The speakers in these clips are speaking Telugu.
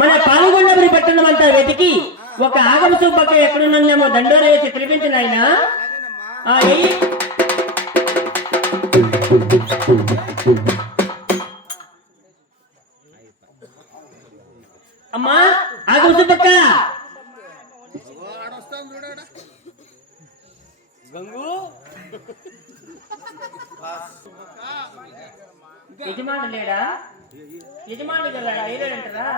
మన పాల్గొండపురి పట్టణం అంతా వెతికి ఒక ఆగమ సుబ్బక్క ఎక్కడున్నామో దండోర వేసి పిలిపించిన ఆయన అమ్మా ఆగమ సుబ్బక్క యజమాని లేడా? యజమాని కదా లేదంటారా?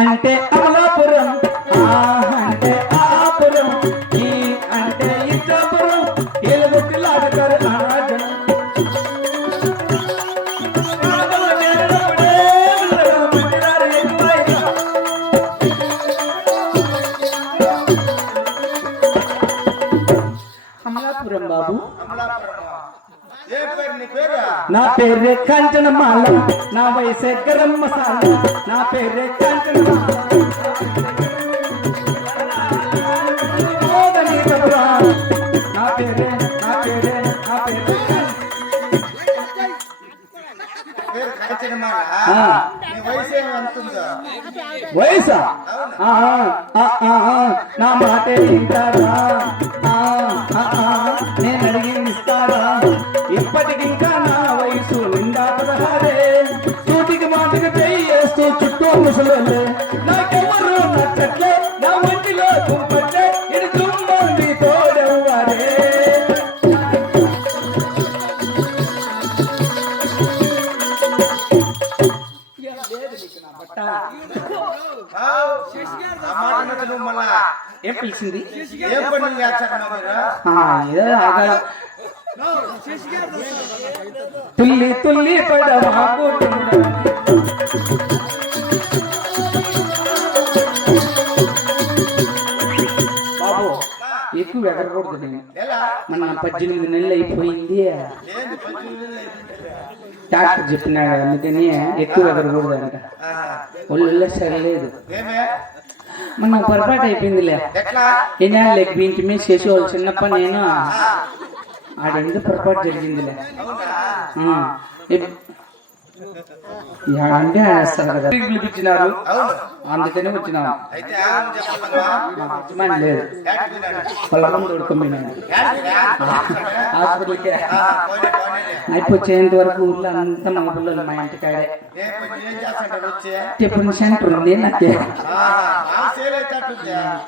అంటే అమలాపురం, అంటే ఆపురం, ఈ అంటే ఇచ్చాపురం, ఏలుగుట్టిలాడతారు అనాజనం. అమలాపురం బాబు. నా పేరే కాంచనమాల, నా వయసే గరం మసాలా, నా పేరే కాంచనమాల, నా పేరే వయసా? నా మాటే వింటారా? నేను అడిగి ఇస్తారా? ఇప్పటికింకా నా వయసు నిండా 16. సూటికి మాటకి చేస్తూ చుట్టూ ముసలే, నాకెవరు నచ్చట్లే, నా ఒంటిలో దుంపట్లే, ఇది దుమ్మంది తోడెవ్వరే. ఏం పిలిచింది? తుల్లి తుల్లి పడవాకు బాబు, ఎక్కువ ఎగరకూడదు. నేను మన 18 నెలలు అయిపోయింది, డాక్టర్ చెప్పినాడు, అందుకని ఎక్కువ ఎగరకూడదు అంట. ఒళ్ళు సరిలేదు, మన పొరపాటు అయిపోయిందిలే. ఎన్నాళ్ళు లెగ్ బీంచి మీద చేసేవాళ్ళు చిన్నప్ప. నేను ఆడెందుకు పొరపాటు జరిగిందిలే. అంటే వేస్తారు కదా పిలిపించినారు, అందుకనే వచ్చినాము. యజమాని లేదు, పొలం తోడుకొమ్మినాడు హాస్పిటల్కి. అయిపోయేంత వరకు ఊర్లో అంతా మా పిల్లలు మా ఇంటికాడే టిఫిన్ సెంటర్ ఉంది. నాకు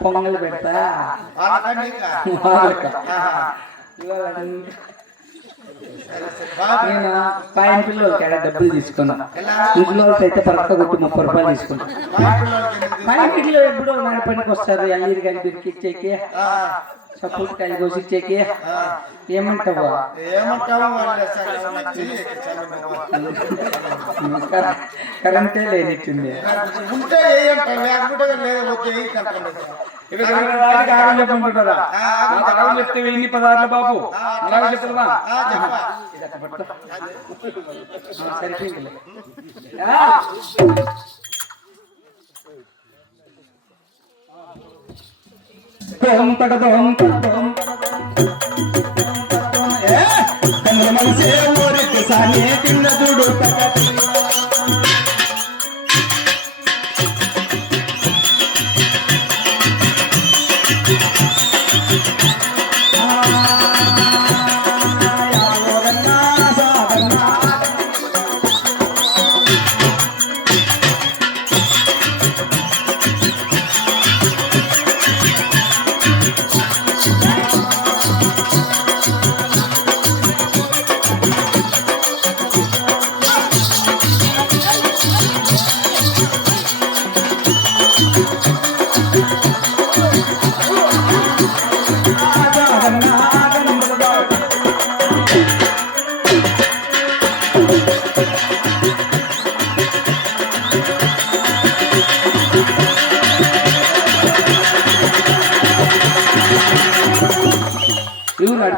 పొంగల్ పెడతా నేను పాయింట్ పిల్లలకి డబ్బులు తీసుకున్నా. ఇంట్లో అయితే పరక కొట్టి 30 రూపాయలు తీసుకున్నా. పాయింట్ పిల్లలు ఎప్పుడో నా పనికి వస్తారు, అయ్యర్ కానీ దొరికిచ్చేకి సపోర్ట్ కాయ కోసిచ్చేకి. ఏమంటావా? కరెంటే లేనిచ్చింది. చెప్తే ఇన్ని పదార్లు బాబు అలాగే చెప్తున్నా సరిపోయింది. చూడు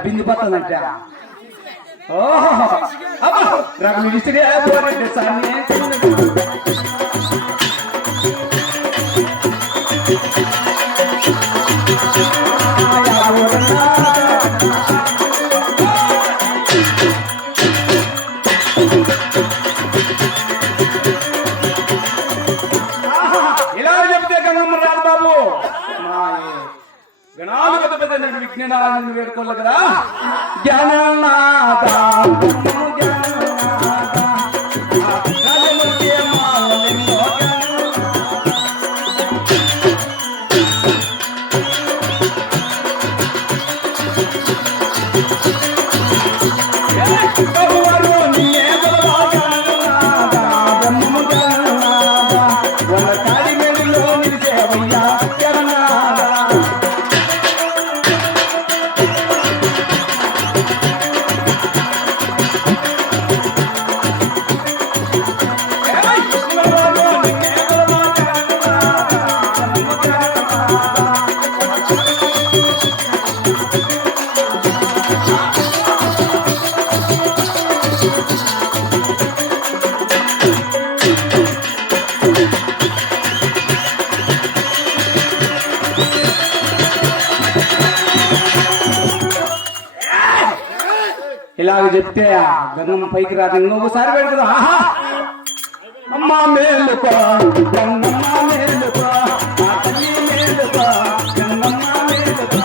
బిందు పడుతుందంట. ఇలా చెప్తే గంగమ్మ రాదు బాబు, గణాలు పెద్ద పెద్ద విజ్ఞానాలను వేడుకోవాలి కదా. జ్ఞాననాథ ఇలాగ చెప్తే గంగమ్మ పైకి రాదు. ఇంకొకసారి పెడతారు. ఆహా అమ్మా మేలుకో గంగమ్మ మేలుకో, ఆ తల్లి మేలుకో గంగమ్మ మేలుకో.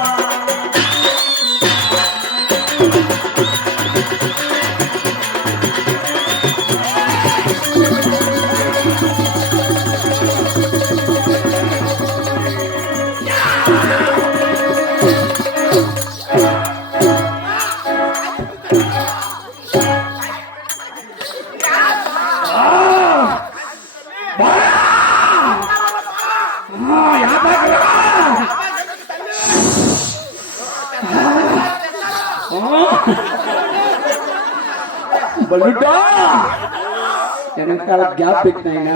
వెనకాల గ్యాప్ పెట్టినాయినా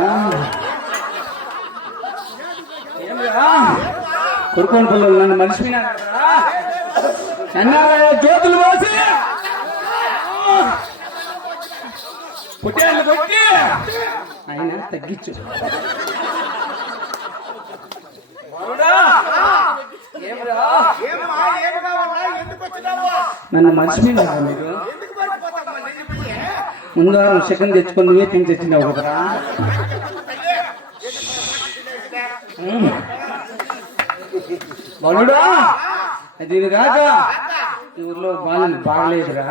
కొడుకోని పిల్లలు నన్ను మనిషిపోయినారు కదా. జ్యోతులు పోసి పుట్టాళ్ళు కొట్టి ఆయన తగ్గించు. నన్ను మర్చిపోయినారా మీరు? ముందు వారం చికెన్ తెచ్చుకొని నువ్వే తిని తెచ్చినావు కదరా. బలుడా దీని కాక ఈ ఊర్లో బాగలేదురా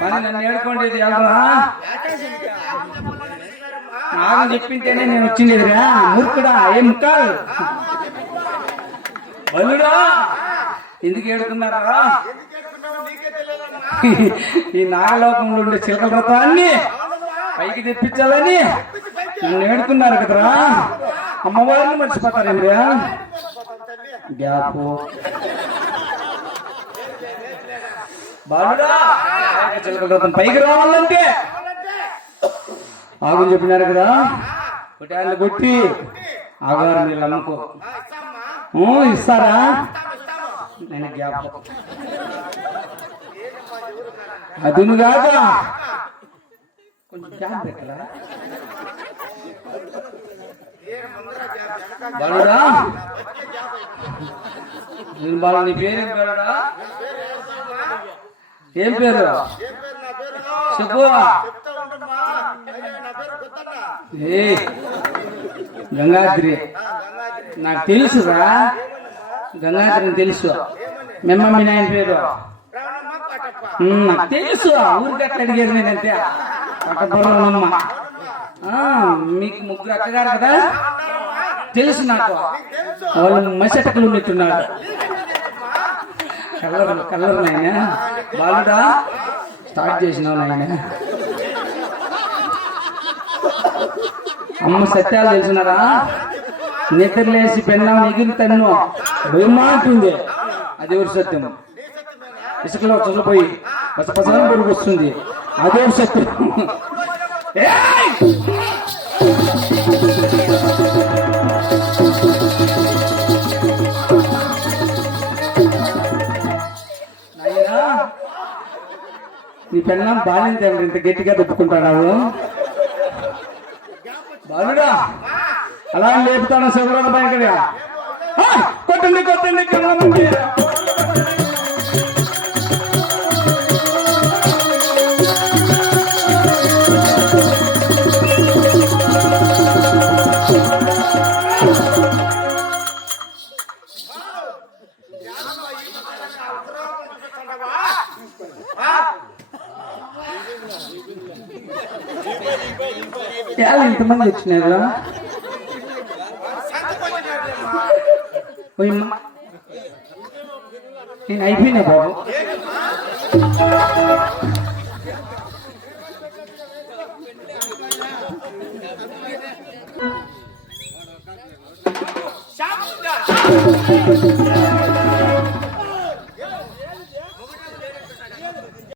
కానీ నన్ను ఏడుకోండి ఎవరా నాకు చెప్పింటేనే నేను వచ్చిండేదిరా. మూర్ఖుడా ఏం కాదు బలుడా ఎందుకు ఏడుకున్నారా? ఈ నాగలోకంలో ఉండే చిలకల రథాన్ని పైకి తెప్పించాలని నన్ను ఏడుకున్నారు కదరా. అమ్మవారిని మర్చిపోతారేమిరా గ్యాపు బాలుడా. చిలకల రథం పైకి రావాలంటే ఆగుని చెప్పినారు కదా, కొట్టాళ్ళు కొట్టి ఆగారు వీళ్ళు అమ్మకో ఇస్తారా? నేను గ్యాప్ అదును కాక కొంచెం గ్యాప్ పెట్టరా బాలుడా. నేను బాలు నీ పేరేం బాలుడా? ఏం పేరు చెప్పు. ఏ గంగాద్రి నాకు తెలుసురా, గంగాధరని తెలుసు. మెమ్మ మీ నాయన పేరు నాకు తెలుసు. ఊరికట్లా అడిగేది నేనంటే పట్టపురమ్మ. మీకు ముగ్గురు అక్కగారు కదా తెలుసు నాకు. వాళ్ళు మసటకులు ఉన్నట్టున్నాడు. కలర్ నాయన బాలుడా స్టార్ట్ చేసినావు నాయన. అమ్మ సత్యాలు తెలిసినారా? నిద్రలేసి పెన్నాం ఎగిరి తన్ను భయమాంటుంది. అది ఎవరి సత్యం? ఇసుకలో చల్లపోయి పసపసలను పొరుగు వస్తుంది. అదే సత్యం. నీ పెన్నాం బాలింత ఇంత గట్టిగా తప్పుకుంటాడు బాలుడా. అలా లేపుతాను శివరాల పైన కొట్టండి కొట్టండి కళ్ళమండి. ఇంతమంది వచ్చినారా? నేను అయిపోయినా బాబు.